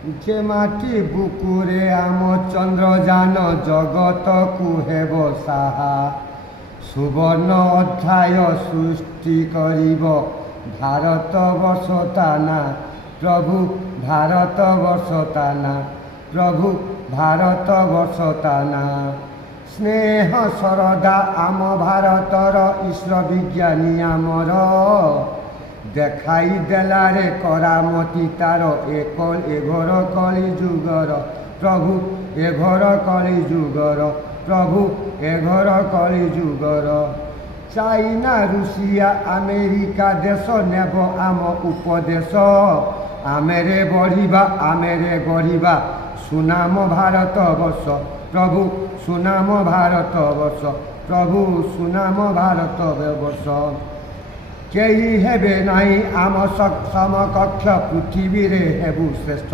যে মাটি বুকুরে আম চন্দ্রযান জগতকু হেব সাহা সুবর্ণ অধ্যায় সৃষ্টি করিব ভারতবর্ষ তানা প্রভু ভারতবর্ষ তানা প্রভু ভারতবর্ষ তানা স্নেহ শরদা আম ভারতর ঈশ্বর বিজ্ঞানী আমার দেখাই দেলারে କରାମତି ତାର ଏଘର କଳି ଯୁଗର ପ୍ରଭୁ ଏଘର କଳି ଯୁଗର ପ୍ରଭୁ ଏଘର କଳି ଯୁଗର ଚାଇନା ରୁଷିଆ ଆମେରିକା ଦେଶ ନେବ ଆମ ଉପଦେଶ ଆମେରେ ଗଢ଼ିବା ସୁନାମ ଭାରତ ବର୍ଷ ପ୍ରଭୁ ସୁନାମ ଭାରତ ବର୍ଷ ପ୍ରଭୁ ସୁନାମ ଭାରତ ବର୍ଷ କେହି ହେବେ ନାହିଁ ଆମ ସମକକ୍ଷ ପୃଥିବୀରେ ହେବୁ ଶ୍ରେଷ୍ଠ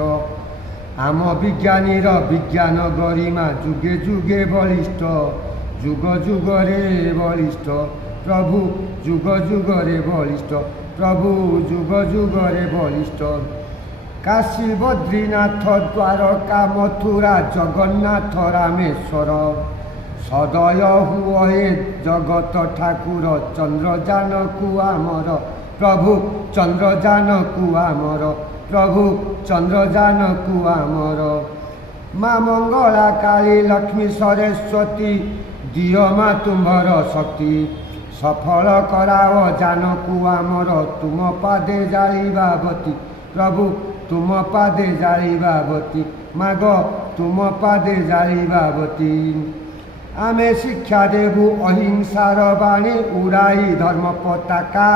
ଆମ ବିଜ୍ଞାନୀର ବିଜ୍ଞାନ ଗରିମା ଯୁଗେ ଯୁଗେ ବଳିଷ୍ଠ ଯୁଗ ଯୁଗରେ ବଳିଷ୍ଠ ପ୍ରଭୁ ଯୁଗ ଯୁଗରେ ବଳିଷ୍ଠ ପ୍ରଭୁ ଯୁଗ ଯୁଗରେ ବଳିଷ୍ଠ କାଶୀ ବଦ୍ରୀନାଥ ଦ୍ୱାରକା ମଥୁରା ଜଗନ୍ନାଥ ରାମେଶ୍ୱର ସଦୟ ହୁଏ ଜଗତ ଠାକୁର ଚନ୍ଦ୍ରଯାନକୁ ଆମର ପ୍ରଭୁ ଚନ୍ଦ୍ରଯାନକୁ ଆମର ପ୍ରଭୁ ଚନ୍ଦ୍ରଯାନକୁ ଆମର ମା ମଙ୍ଗଳା କାଳୀ ଲକ୍ଷ୍ମୀ ସରସ୍ୱତୀ ଦିଅ ମା ତୁମ୍ଭର ଶକ୍ତି ସଫଳ କରାଅ ଯାନକୁ ଆମର ତୁମ ପାଦେ ଜାଳିବା ବତୀ ପ୍ରଭୁ ତୁମ ପାଦେ ଜାଳିବା ବତୀ ମାଗ ତୁମ ପାଦେ ଜାଳିବା ବତୀ ଆମେ ଶିକ୍ଷା ଦେବୁ ଅହିଂସାର ବାଣୀ ଉଡ଼ାଇ ଧର୍ମ ପତାକା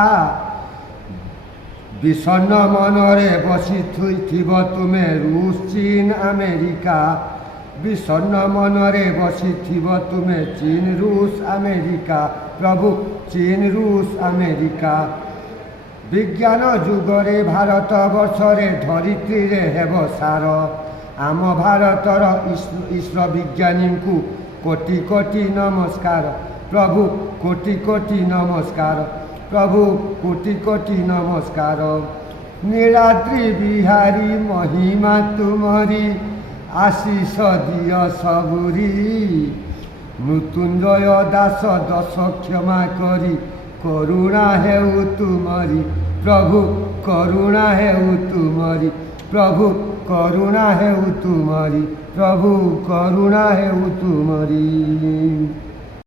বিষণ্ণ মনরে বসি থিব তুমে রুষ চীন আমেরিকা বিষণ্ণ মনরে বসি থিব তুমে চীন রুষ আমেরিকা প্রভু চীন রুষ আমেরিকা বিজ্ঞান যুগরে ভারত বর্ষরে ধরিত্রীরে হেব সার আম ভারতর ঈশ্বর বিজ্ঞানীଙ୍କୁ কোটি কোটি নমস্কার প্রভু কোটি কোটি নমস্কার প্রভু কোটি কোটি নমস্কার নীলাদ্রি বিহারী মহিমা তুমরি আশিষ দিয় সবুরি মৃত্যুঞ্জয় দাস দশ ক্ষমা করি করুণা হেউ তুমরি প্রভু করুণা হেউ তুমরি প্রভু করুণা হেউ তুমরি প্রভু করুণা হেউ তুমরি।